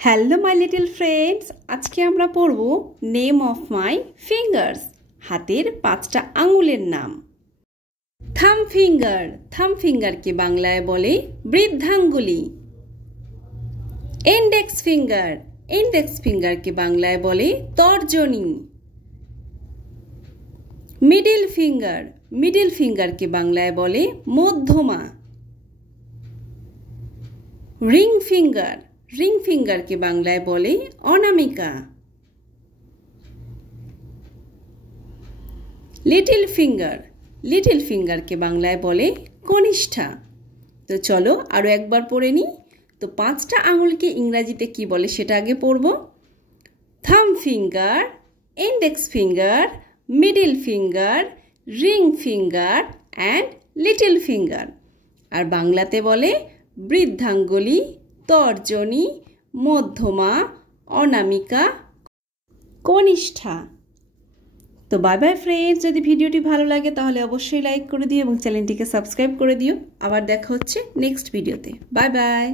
Hello my little friends, আজকে আমরা পড়ব নেম অফ মাই ফিঙ্গার্স, হাতের 5টা আঙুলের নাম। থাম ফিঙ্গার, থাম ফিঙ্গারকে বাংলায় বলে বৃদ্ধাঙ্গুলি। ইন্ডেক্স ফিঙ্গার, ইন্ডেক্স ফিঙ্গারকে বাংলায় বলে তর্জনী। মিডল ফিঙ্গার, মিডল ফিঙ্গারকে বাংলায় বলে মধ্যমা। রিং ফিঙ্গার, রিং ফিঙ্গারকে বাংলায় বলে অনামিকা। লিটল ফিঙ্গার, লিটল ফিঙ্গারকে বাংলায় বলে কনিষ্ঠা। তো চলো আরো একবার পড়ে নিই। তো 5টা আঙুলকে ইংরেজিতে কি বলে সেটা আগে পড়ব। Thumb finger, index finger, middle finger, ring finger and little finger. আর বাংলাতে বলে বৃদ্ধাঙ্গুলি, তর্জনী, মধ্যমা, অনামিকা, কনিষ্ঠা। তো বাই বাই ফ্রেন্ডস, যদি ভিডিওটি ভালো লাগে তাহলে অবশ্যই লাইক করে দিও এবং চ্যানেলটিকে সাবস্ক্রাইব করে দিও। আবার দেখা হচ্ছে নেক্সট ভিডিওতে। Bye bye.